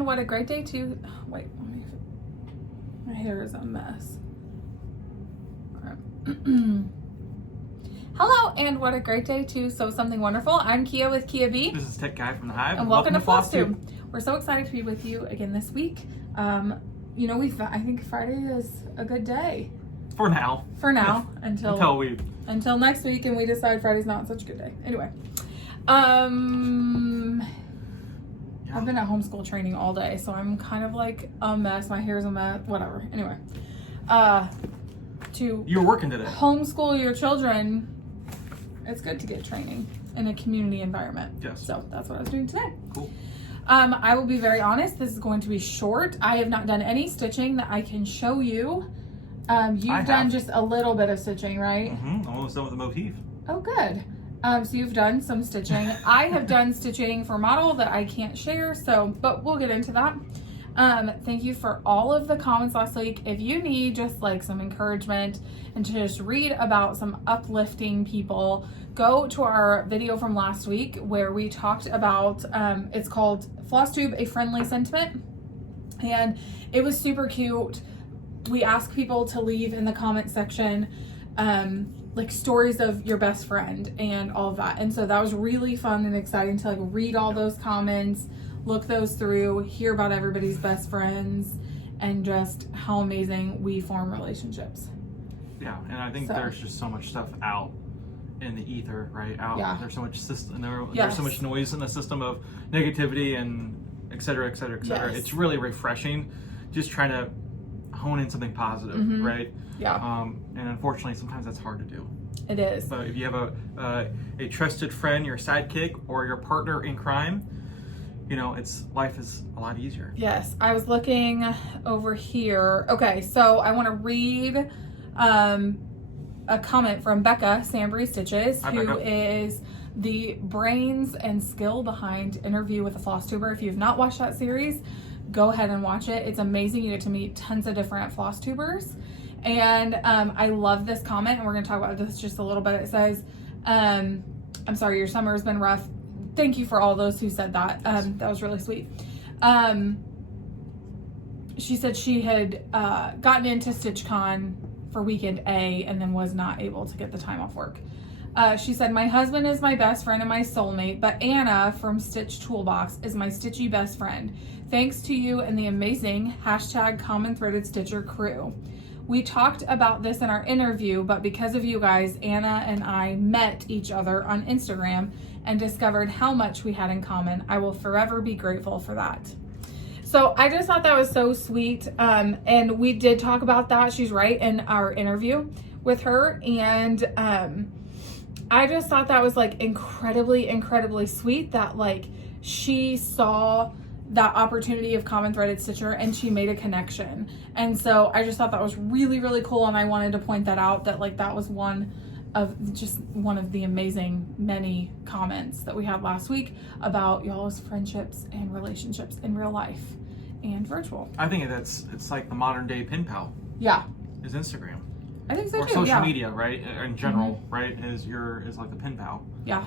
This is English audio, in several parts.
and what a great day to, wait, my hair is a mess. Hello, and what a great day to sew something wonderful. I'm Kia with Kia B. This is Tech Guy from the Hive. And welcome to Flosstube. We're so excited to be with you again this week. You know, I think Friday is a good day. For now. For now, until next week, and we decide Friday's not such a good day. Anyway, I've been at homeschool training all day, so I'm kind of like a mess. My hair's a mess. Whatever. Anyway, you're working today. Homeschool your children. It's good to get training in a community environment. Yes. So that's what I was doing today. Cool. I will be very honest. This is going to be short. I have not done any stitching that I can show you. You've done just a little bit of stitching, right? Mm-hmm. Almost done with the motif. Oh, good. So you've done some stitching. I have done stitching for model that I can't share, but we'll get into that. Thank you for all of the comments last week. If you need just like some encouragement and to just read about some uplifting people, go to our video from last week where we talked about, it's called Flosstube, A Friendly Sentiment. And it was super cute. We asked people to leave in the comment section, like stories of your best friend and all of that. And so that was really fun and exciting to like read all those comments, look those through, hear about everybody's best friends, and just how amazing we form relationships. Yeah, and I think there's just so much stuff out in the ether, right? There's so much system, there's so much noise in the system of negativity and et cetera, et cetera, et cetera. It's really refreshing, just trying to hone in something positive, right? Yeah. And unfortunately, sometimes that's hard to do. It is. But if you have a trusted friend, your sidekick, or your partner in crime, you know, life is a lot easier. Yes. I was looking over here. Okay, so I want to read a comment from Becca, Sambury Stitches, who is the brains and skill behind Interview with a Flosstuber. If you've not watched that series, go ahead and watch it. It's amazing. You get to meet tons of different Flosstubers. And I love this comment, and we're going to talk about this just a little bit. It says, I'm sorry, your summer has been rough. Thank you for all those who said that. That was really sweet. She said she had gotten into StitchCon for weekend A and then was not able to get the time off work. She said, my husband is my best friend and my soulmate, but Anna from Stitch Toolbox is my stitchy best friend. Thanks to you and the amazing #Common Threaded Stitcher crew. We talked about this in our interview, but because of you guys, Anna and I met each other on Instagram and discovered how much we had in common. I will forever be grateful for that. So I just thought that was so sweet. And we did talk about that. She's right, in our interview with her. And I just thought that was like incredibly, incredibly sweet that like she saw that opportunity of Common Threaded Stitcher and she made a connection. And so I just thought that was really, really cool. And I wanted to point that out, that like that was one of the amazing many comments that we had last week about y'all's friendships and relationships in real life and virtual. I think it's like the modern day pen pal. Yeah. Is Instagram. I think so or too. Social media, right? In general, right? Is like the pen pal. Yeah.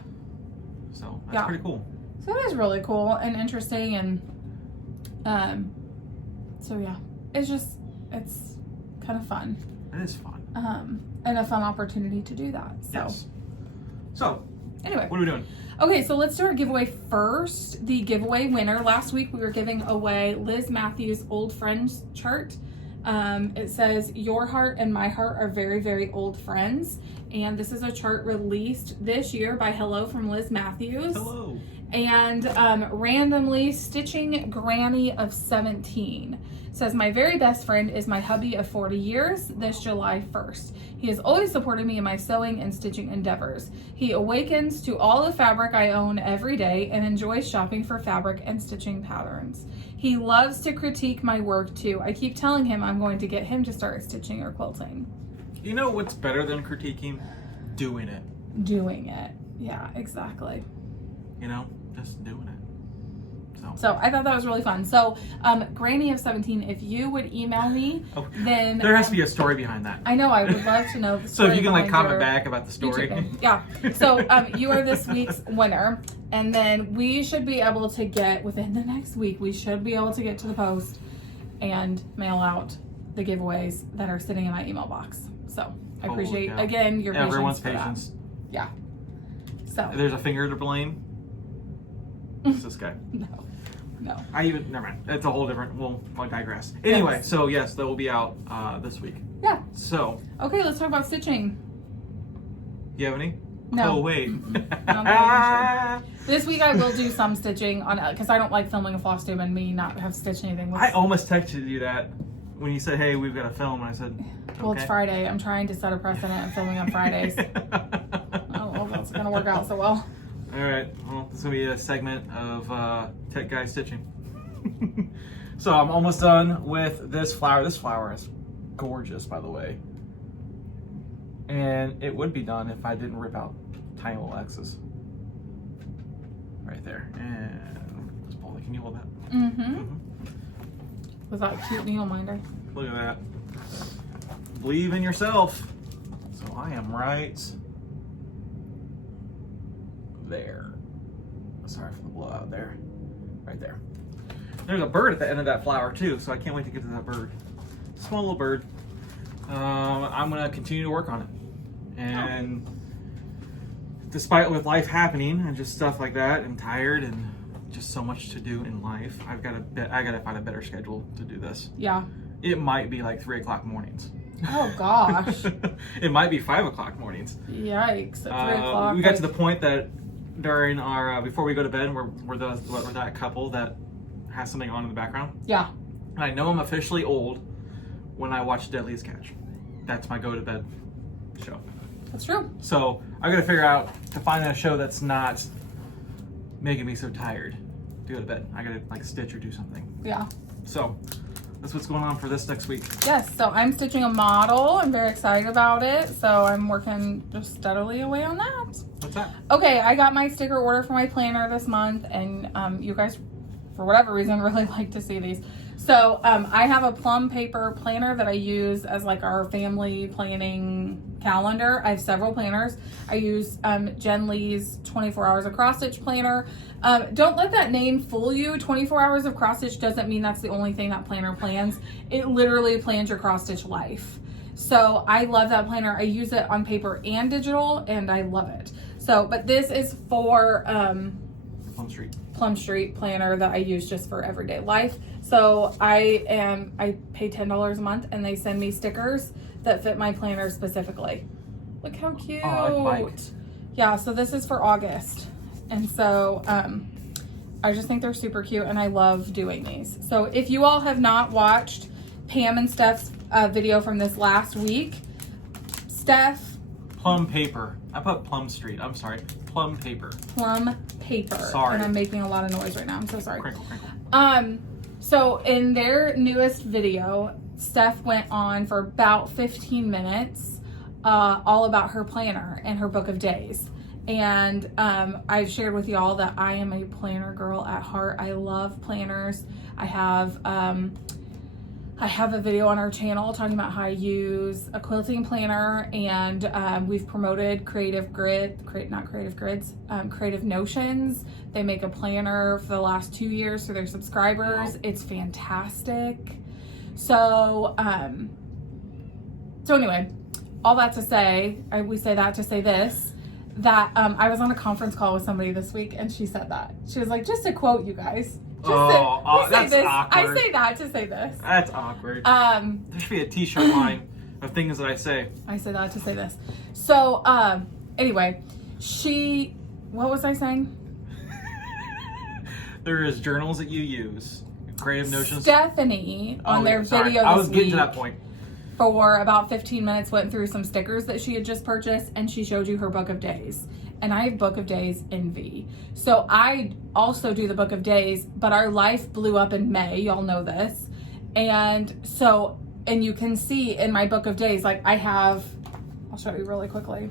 So that's pretty cool. So it is really cool and interesting, and so yeah, it's kind of fun. It is fun. And a fun opportunity to do that. So. Yes. So anyway, what are we doing? Okay, so let's do our giveaway first. The giveaway winner. Last week we were giving away Liz Mathews' Old Friends chart. It says, your heart and my heart are very, very old friends. And this is a chart released this year by HellofromLizMathews. Hello. And randomly Stitching Granny of 17 says, my very best friend is my hubby of 40 years this July 1st. He has always supported me in my sewing and stitching endeavors. He awakens to all the fabric I own every day and enjoys shopping for fabric and stitching patterns. He loves to critique my work too. I keep telling him I'm going to get him to start stitching or quilting. You know what's better than critiquing? Doing it. Doing it. Yeah, exactly. You know, just doing it. So I thought that was really fun. So Granny of 17, if you would email me, then there has to be a story behind that. I know, I would love to know the story. So if you can like comment back about the story. Yeah. So you are this week's winner, and then we should be able to get within the next week. We should be able to get to the post and mail out the giveaways that are sitting in my email box. So I appreciate again your patience. Everyone's patience. Yeah. So there's a finger to blame. It's this guy. No. Never mind. It's a whole different. I'll digress. Anyway, so yes, that will be out this week. Yeah. So. Okay, let's talk about stitching. You have any? No. Oh wait. This week I will do some stitching on because I don't like filming a floss tube and me not have stitched anything. I almost texted you that when you said, "Hey, we've got to film," and I said, okay. "Well, it's Friday. I'm trying to set a precedent and filming on Fridays." I don't know if that's gonna work out so well. All right, well, this is going to be a segment of Tech Guy Stitching. So I'm almost done with this flower. This flower is gorgeous, by the way. And it would be done if I didn't rip out tiny little X's. Right there. And let's pull the needle a bit. Mm-hmm. With that cute needle minder. Look at that. Believe in yourself. So I am right there. Sorry for the blowout there. Right there. There's a bird at the end of that flower too, so I can't wait to get to that bird. Small little bird. I'm gonna continue to work on it. And despite with life happening and just stuff like that, I'm tired and just so much to do in life. I gotta find a better schedule to do this. Yeah. It might be like 3 o'clock mornings. Oh gosh. It might be 5 o'clock mornings. Yikes! At 3 o'clock. We got to the point that during our before we go to bed, we're that couple that has something on in the background. Yeah. And I know I'm officially old when I watch Deadliest Catch. That's my go to bed show. That's true. So I got to figure out to find a show that's not making me so tired to go to bed. I got to like stitch or do something. Yeah. So that's what's going on for this next week. Yes, so I'm stitching a model. I'm very excited about it. So I'm working just steadily away on that. What's that? Okay, I got my sticker order for my planner this month, and you guys, for whatever reason, really like to see these. So I have a plum paper planner that I use as like our family planning calendar. I have several planners. I use Jen Lee's 24 Hours of Cross Stitch planner. Don't let that name fool you. 24 Hours of Cross Stitch doesn't mean that's the only thing that planner plans. It literally plans your cross stitch life. So I love that planner. I use it on paper and digital, and I love it. So, but this is for Plum Street planner that I use just for everyday life. So I pay $10 a month, and they send me stickers that fit my planner specifically. Look how cute. Oh, I like. Yeah, so this is for August. And so I just think they're super cute, and I love doing these. So if you all have not watched Pam and Steph's video from this last week, Steph. Plum paper. I put Plum Street. I'm sorry. Plum paper. Plum paper. Sorry. And I'm making a lot of noise right now. I'm so sorry. Crinkle, crinkle. So in their newest video, Steph went on for about 15 minutes all about her planner and her book of days. And I've shared with y'all that I am a planner girl at heart. I love planners. I have a video on our channel talking about how I use a quilting planner, and we've promoted Creative Notions. They make a planner for the last 2 years for their subscribers. Wow. It's fantastic. So anyway, all that to say, we say that to say this, that I was on a conference call with somebody this week, and she said that. She was like, just to quote you guys. That's awkward. I say that to say this. That's awkward. There should be a t-shirt line of things that I say. I say that to say this. So, anyway, what was I saying? There is journals that you use. Creative Notions. Stephanie, on their video this week. I was getting to that point. For about 15 minutes, went through some stickers that she had just purchased, and she showed you her book of days. And I have book of days envy. So I also do the book of days, but our life blew up in May. Y'all know this. And you can see in my book of days, like I'll show you really quickly.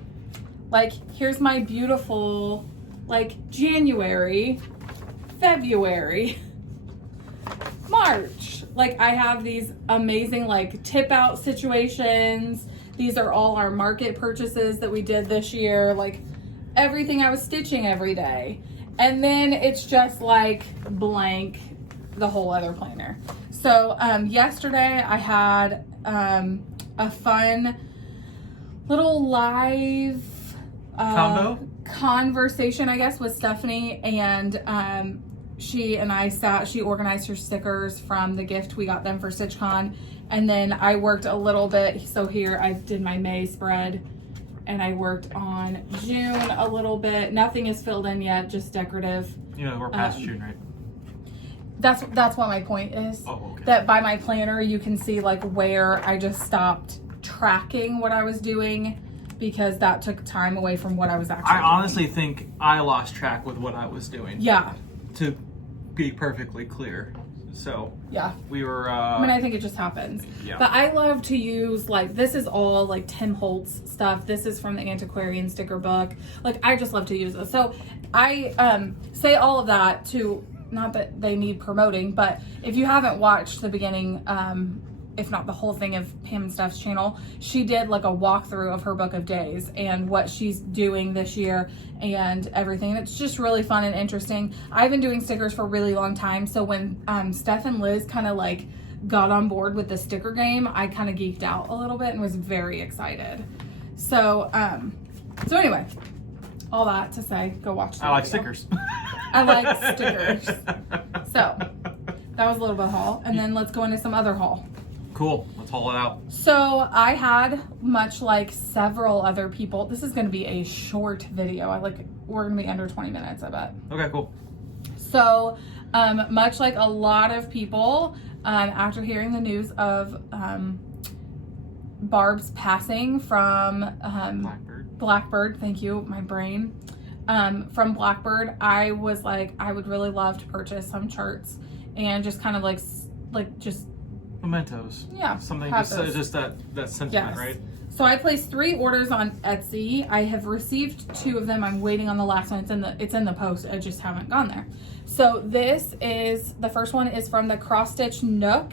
Like, here's my beautiful, like, January, February, March. Like, I have these amazing like tip out situations. These are all our market purchases that we did this year. Like everything I was stitching every day. And then it's just like blank the whole other planner. So yesterday I had a fun little live conversation, I guess, with Stephanie, and she and I sat, she organized her stickers from the gift we got them for StitchCon, and then I worked a little bit. So here I did my May spread, and I worked on June a little bit. Nothing is filled in yet, just decorative. You know, we're past June, right? That's what my point is. Oh, okay. That by my planner, you can see like where I just stopped tracking what I was doing, because that took time away from what I was actually doing. honestly think I lost track with what I was doing. Yeah. To be perfectly clear. So yeah, we were I mean, I think it just happens. Yeah. But I love to use, like, this is all like Tim Holtz stuff. This is from the Antiquarian sticker book. Like, I just love to use it. So I say all of that to, not that they need promoting, but if you haven't watched the beginning, if not the whole thing of Pam and Steph's channel, she did like a walkthrough of her book of days and what she's doing this year and everything. It's just really fun and interesting. I've been doing stickers for a really long time, so when Steph and Liz kind of like got on board with the sticker game, I kind of geeked out a little bit and was very excited. So so anyway, all that to say, go watch the I like video. stickers. I like stickers. So that was a little bit of haul, and then let's go into some other haul. Cool. Let's haul it out. So I had, much like several other people, this is going to be a short video. We're going to be under 20 minutes, I bet. Okay, cool. So much like a lot of people, after hearing the news of Barb's passing from Blackbird, thank you, my brain. From Blackbird, I was like, I would really love to purchase some charts and just kind of like just mementos. Yeah. Something just that sentiment, yes. Right? So I placed 3 orders on Etsy. I have received 2 of them. I'm waiting on the last one. It's in the post. I just haven't gone there. So this is, the first one is from the Cross Stitch Nook.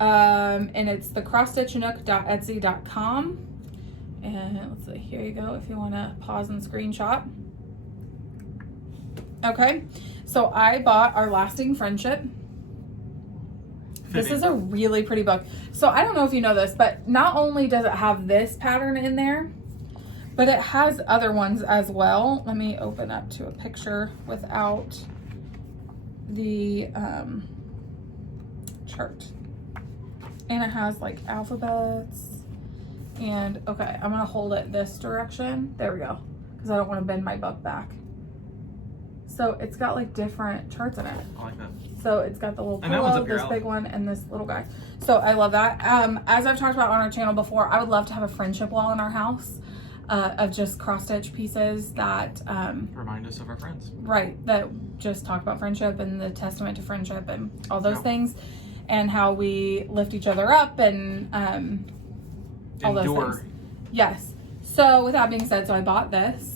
And it's the crossstitchnook.etsy.com. And let's see, here you go if you want to pause and screenshot. Okay. So I bought Our Lasting Friendship. This is a really pretty book. So I don't know if you know this, but not only does it have this pattern in there, but it has other ones as well. Let me open up to a picture without the chart. And it has like alphabets and, okay, I'm gonna hold it this direction. There we go, because I don't want to bend my book back. So it's got like different charts in it. I like that. So it's got the little pillow, this big one, and this little guy. So I love that. As I've talked about on our channel before, I would love to have a friendship wall in our house of just cross-stitch pieces that remind us of our friends. Right, that just talk about friendship and the testament to friendship and all those things, and how we lift each other up and all those things. Yes. So with that being said, so I bought this.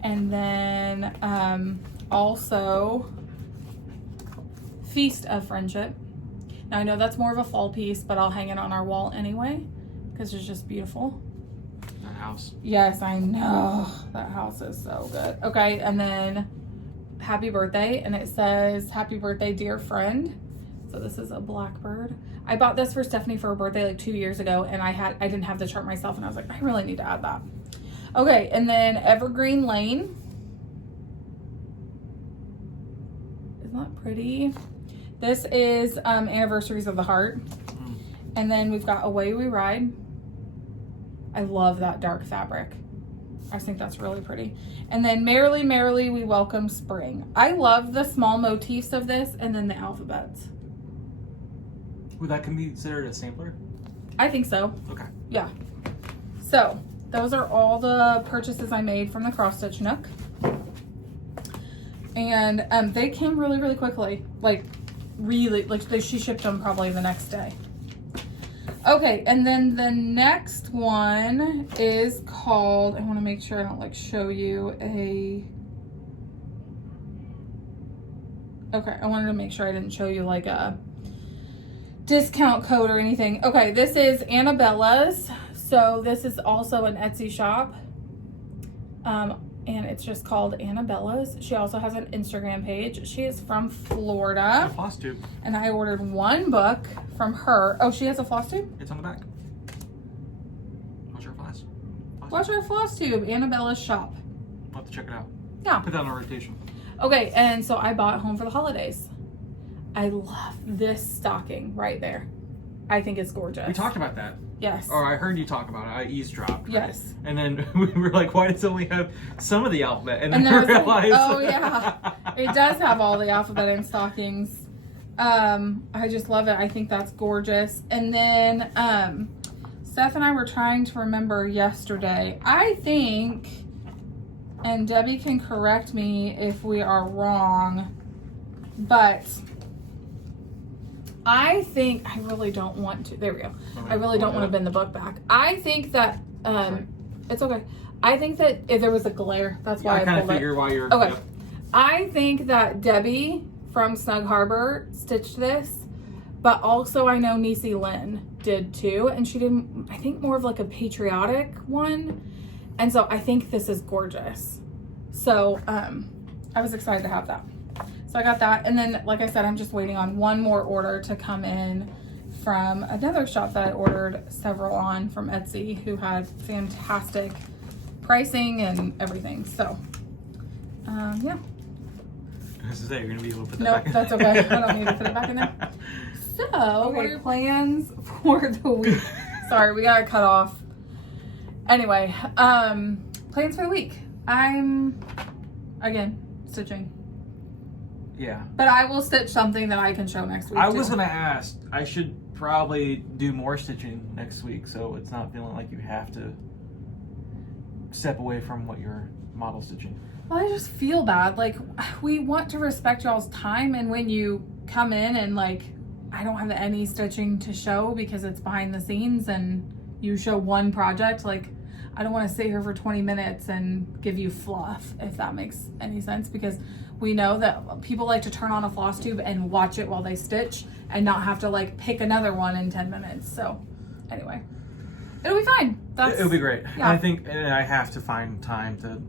And then also Feast of Friendship. Now I know that's more of a fall piece, but I'll hang it on our wall anyway because it's just beautiful. That house. Yes, I know. That house is so good. Okay, and then Happy Birthday, and it says, Happy Birthday, dear friend. So this is a Blackbird. I bought this for Stephanie for her birthday like 2 years ago, and I didn't have the chart myself, and I was like, I really need to add that. Okay, and then Evergreen Lane. Isn't that pretty? This is Anniversaries of the Heart. And then we've got Away We Ride. I love that dark fabric. I think that's really pretty. And then Merrily, Merrily We Welcome Spring. I love the small motifs of this and then the alphabets. Would that can be considered a sampler? I think so. Okay. Yeah. So those are all the purchases I made from the Cross Stitch Nook. And they came really, really quickly. She shipped them probably the next day. Okay, and then the next one is called, I want to make sure I don't show you Okay, I wanted to make sure I didn't show you like a discount code or anything. Okay, this is Annabella's. So this is also an Etsy shop. And it's just called Annabella's. She also has an Instagram page. She is from Florida. Flosstube. And I ordered one book from her. Oh, she has a floss tube? It's on the back. Watch her floss. Watch her floss tube. Annabella's shop. I'll have to check it out. Yeah. Put that on rotation. Okay, and so I bought home for the holidays. I love this stocking right there. I think it's gorgeous. We talked about that. Yes. Or I heard you talk about it. I eavesdropped. Right? Yes. And then we were like, why does it only have some of the alphabet? And then I realized. Like, oh, yeah. It does have all the alphabet in stockings. I just love it. I think that's gorgeous. And then Steph and I were trying to remember yesterday. I think, and Debbie can correct me if we are wrong, but I think, I really don't want to, there we go. I really don't want to bend the book back. I think that, it's okay. I think that if there was a glare, that's why I kind of pulled figure why you're, okay. I think that Debbie from Snug Harbor stitched this, but also I know Niecy Lynn did too, and she did, I think, more of like a patriotic one, and so I think this is gorgeous. So I was excited to have that. So I got that, and then like I said, I'm just waiting on one more order to come in from another shop that I ordered several on from Etsy, who had fantastic pricing and everything. So yeah. This is it. You're gonna be able to put that nope, back in. that's okay. I don't need to put it back in there. So, what are your plans for the week? Sorry, we got cut off. Anyway, plans for the week. I'm, again, stitching. Yeah. But I will stitch something that I can show next week. I was gonna ask. I should probably do more stitching next week, so it's not feeling like you have to step away from what you're model stitching. Well, I just feel bad. Like, we want to respect y'all's time, and when you come in and like, I don't have any stitching to show because it's behind the scenes and you show one project, like, I don't want to sit here for 20 minutes and give you fluff, if that makes any sense, because we know that people like to turn on a floss tube and watch it while they stitch and not have to like pick another one in 10 minutes. So anyway, it'll be fine. It'll be great. Yeah. I think I have to find time to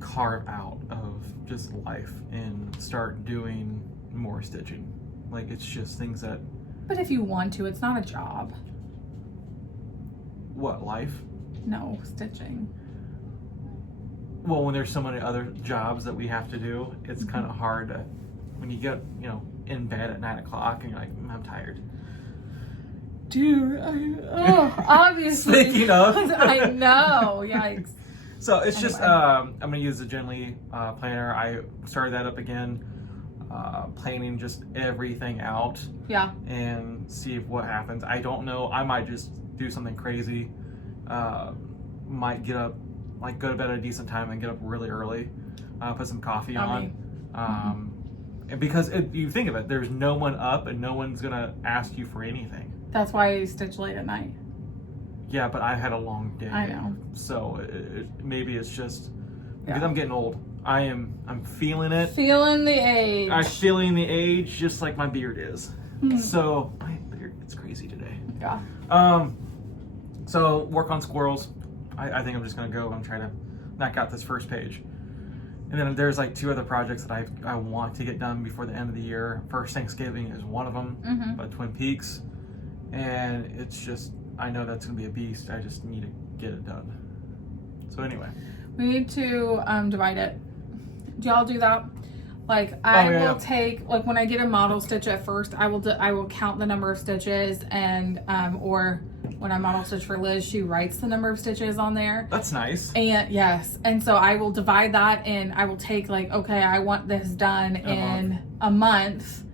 carve out of just life and start doing more stitching. Like, it's just things that... But if you want to, it's not a job. What, life? No, stitching. Well, when there's so many other jobs that we have to do, it's kind of hard to, when you get, you know, in bed at 9 o'clock and you're like, I'm tired. Dude, obviously. Speaking of. I know, yikes. So it's just, I'm going to use the Gently planner. I started that up again, planning just everything out. Yeah. And see what happens. I don't know. I might just do something crazy. Might get up, like go to bed at a decent time and get up really early. Put some coffee on. And because you think of it, there's no one up and no one's going to ask you for anything. That's why I stitch late at night. Yeah, but I had a long day. I know. So maybe it's just because I'm getting old. I'm feeling it. Feeling the age. I'm feeling the age, just like my beard is. So my beard gets crazy today. Yeah. So work on squirrels. I think I'm just gonna go and try to knock out this first page. And then there's like 2 other projects that I want to get done before the end of the year. First Thanksgiving is one of them, but Twin Peaks. And it's just, I know that's gonna be a beast. I just need to get it done. So anyway. We need to divide it. Do y'all do that? Like, I will take, like when I get a model stitch at first, I will count the number of stitches, and or when I model stitch for Liz, she writes the number of stitches on there. That's nice. And yes, and so I will divide that, and I will take like, okay, I want this done in a month.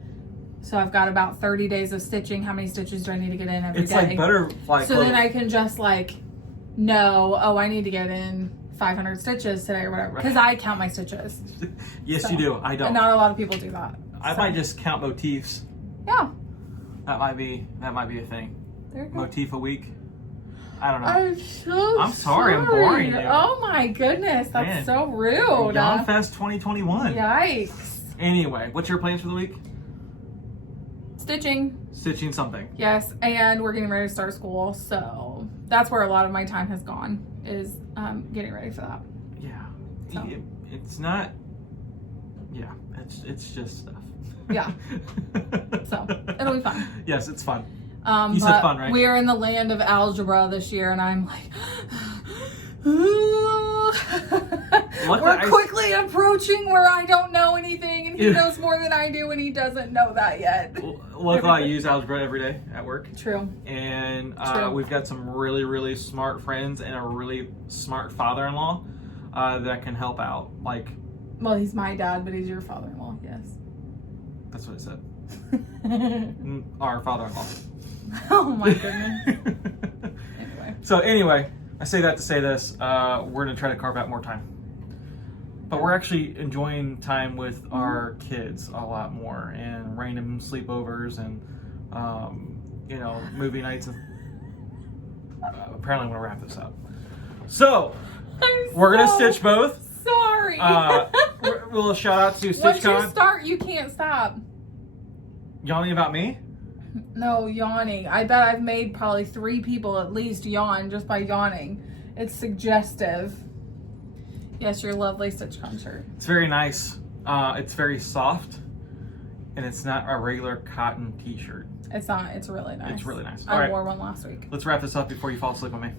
So I've got about 30 days of stitching. How many stitches do I need to get in every day? It's like butterfly So then I can just like know, oh, I need to get in 500 stitches today or whatever, because I count my stitches. Yes, you do. I don't. And not a lot of people do that. I might just count motifs. Yeah. That might be a thing. There you go. Motif a week. I don't know. I'm sorry. I'm boring you. Oh my goodness, that's so rude. Yawn Fest 2021. Yikes. Anyway, what's your plans for the week? Stitching. Stitching something. Yes, and we're getting ready to start school, so that's where a lot of my time has gone, is getting ready for that. Yeah. So. It's not... Yeah, it's just stuff. Yeah. So, it'll be fun. Yes, it's fun. You said fun, right? We're in the land of algebra this year, and I'm like... We're quickly approaching where I don't know anything, and he knows more than I do, and he doesn't know that yet. Luckily, I use algebra every day at work. True. And we've got some really, really smart friends and a really smart father-in-law that can help out. Like, well, he's my dad, but he's your father-in-law. Yes. That's what I said. Our father-in-law. Oh my goodness. Anyway, I say that to say this. We're going to try to carve out more time. But we're actually enjoying time with our kids a lot more, and random sleepovers and, movie nights. And, apparently I'm going to wrap this up. So, we're going to stitch both. Sorry. We'll shout out to StitchCon. Once you start, you can't stop. Yawning about me? No, yawning. I bet I've made probably 3 people at least yawn just by yawning. It's suggestive. Yes, your lovely StitchCon shirt. It's very nice. It's very soft, and it's not a regular cotton t-shirt. It's not. It's really nice. It's really nice. I wore one last week. Let's wrap this up before you fall asleep on me.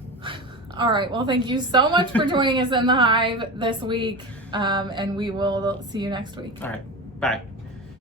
All right. Well, thank you so much for joining us in the Hive this week, and we will see you next week. All right. Bye.